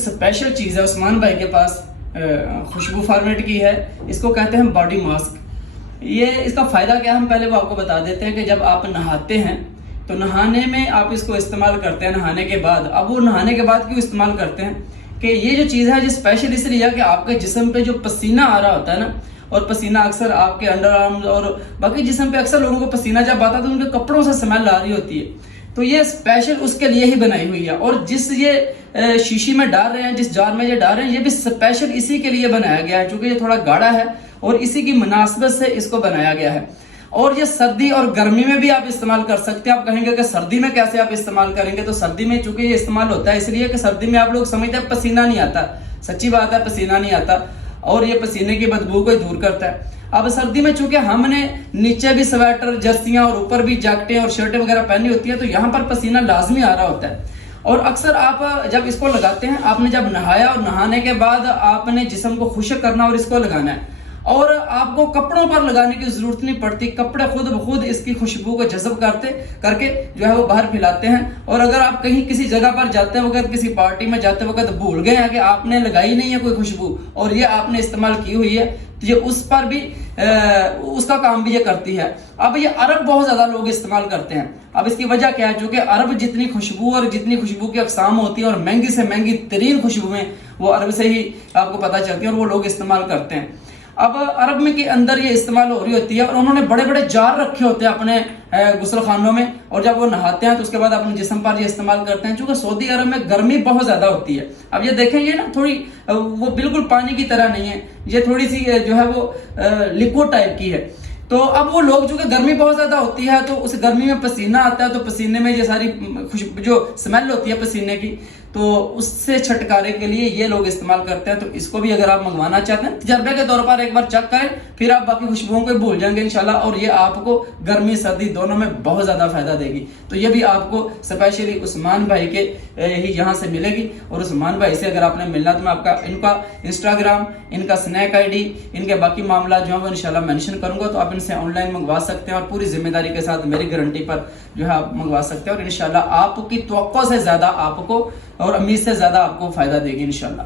Special چیز ہے عثمان بھائی کے پاس، خوشبو فارمیٹ کی ہے، اس کو کہتے ہیں باڈی ماسک۔ یہ اس کا فائدہ کیا ہے ہم پہلے وہ آپ کو بتا دیتے ہیں کہ جب آپ نہاتے ہیں تو نہانے میں آپ اس کو استعمال کرتے ہیں نہانے کے بعد۔ اب وہ نہانے کے بعد کیوں استعمال کرتے ہیں کہ یہ جو چیز ہے یہ اسپیشل اس لیے کہ آپ کے جسم پہ جو پسینہ آ رہا ہوتا ہے نا، اور پسینہ اکثر آپ کے انڈر آرمز اور باقی جسم پہ اکثر لوگوں کو پسینہ جب آتا ہے تو ان کے کپڑوں سے سمیل آ رہی ہوتی ہے، تو یہ اسپیشل اس کے لیے ہی بنائی ہوئی ہے۔ اور جس یہ شیشی میں ڈال رہے ہیں، جس جار میں یہ ڈال رہے ہیں، یہ بھی اسپیشل اسی کے لیے بنایا گیا ہے، چونکہ یہ تھوڑا گاڑھا ہے اور اسی کی مناسبت سے اس کو بنایا گیا ہے۔ اور یہ سردی اور گرمی میں بھی آپ استعمال کر سکتے ہیں۔ آپ کہیں گے کہ سردی میں کیسے آپ استعمال کریں گے، تو سردی میں چونکہ یہ استعمال ہوتا ہے اس لیے کہ سردی میں آپ لوگ سمجھتے ہیں پسینہ نہیں آتا، سچی بات ہے پسینہ نہیں آتا، اور یہ پسینے کی بدبو کو دور کرتا ہے۔ اب سردی میں چونکہ ہم نے نیچے بھی سویٹر جرسیاں اور اوپر بھی جیکٹیں اور شرٹیں وغیرہ پہنی ہوتی ہیں، تو یہاں پر پسینہ لازمی آ رہا ہوتا ہے۔ اور اکثر آپ جب اس کو لگاتے ہیں، آپ نے جب نہایا اور نہانے کے بعد آپ نے جسم کو خشک کرنا اور اس کو لگانا ہے، اور آپ کو کپڑوں پر لگانے کی ضرورت نہیں پڑتی، کپڑے خود بخود اس کی خوشبو کو جذب کر کے جو ہے وہ باہر پھیلاتے ہیں۔ اور اگر آپ کہیں کسی جگہ پر جاتے وقت، کسی پارٹی میں جاتے وقت بھول گئے ہیں کہ آپ نے لگائی نہیں ہے کوئی خوشبو اور یہ آپ نے استعمال کی ہوئی ہے، تو یہ اس پر بھی اس کا کام بھی یہ کرتی ہے۔ اب یہ عرب بہت زیادہ لوگ استعمال کرتے ہیں۔ اب اس کی وجہ کیا ہے؟ چونکہ عرب جتنی خوشبو اور جتنی خوشبو کی اقسام ہوتی ہیں اور مہنگی سے مہنگی ترین خوشبویں وہ عرب سے ہی آپ کو پتہ چلتی ہیں اور وہ لوگ استعمال کرتے ہیں۔ اب عرب میں کے اندر یہ استعمال ہو رہی ہوتی ہے اور انہوں نے بڑے بڑے جار رکھے ہوتے ہیں اپنے غسل خانوں میں، اور جب وہ نہاتے ہیں تو اس کے بعد اپنے جسم پر یہ استعمال کرتے ہیں۔ چونکہ سعودی عرب میں گرمی بہت زیادہ ہوتی ہے۔ اب یہ دیکھیں یہ نا تھوڑی وہ بالکل پانی کی طرح نہیں ہے، یہ تھوڑی سی جو ہے وہ لیکوڈ ٹائپ کی ہے۔ تو اب وہ لوگ چونکہ گرمی بہت زیادہ ہوتی ہے تو اس گرمی میں پسینہ آتا ہے، تو پسینے میں یہ ساری جو سمیل ہوتی ہے پسینے کی، تو اس سے چھٹکارے کے لیے یہ لوگ استعمال کرتے ہیں۔ تو اس کو بھی اگر آپ منگوانا چاہتے ہیں تجربے کے طور پر ایک بار چیک کریں، پھر آپ باقی خوشبوؤں کو بھول جائیں گے انشاءاللہ، اور یہ آپ کو گرمی سردی دونوں میں بہت زیادہ فائدہ دے گی۔ تو یہ بھی آپ کو اسپیشلی عثمان بھائی کے ہی یہاں سے ملے گی۔ اور عثمان بھائی سے اگر آپ نے ملنا تو میں آپ کا ان کا انسٹاگرام، ان کا سنیک آئی ڈی، ان کے باقی معاملات جو ہیں وہ انشاءاللہ مینشن کروں گا، تو آپ ان سے آن لائن منگوا سکتے ہیں اور پوری ذمہ داری کے ساتھ میری گارنٹی پر جو ہے آپ منگوا سکتے ہیں، اور انشاءاللہ آپ کی توقع سے زیادہ آپ کو اور امید سے زیادہ آپ کو فائدہ دے گی انشاءاللہ۔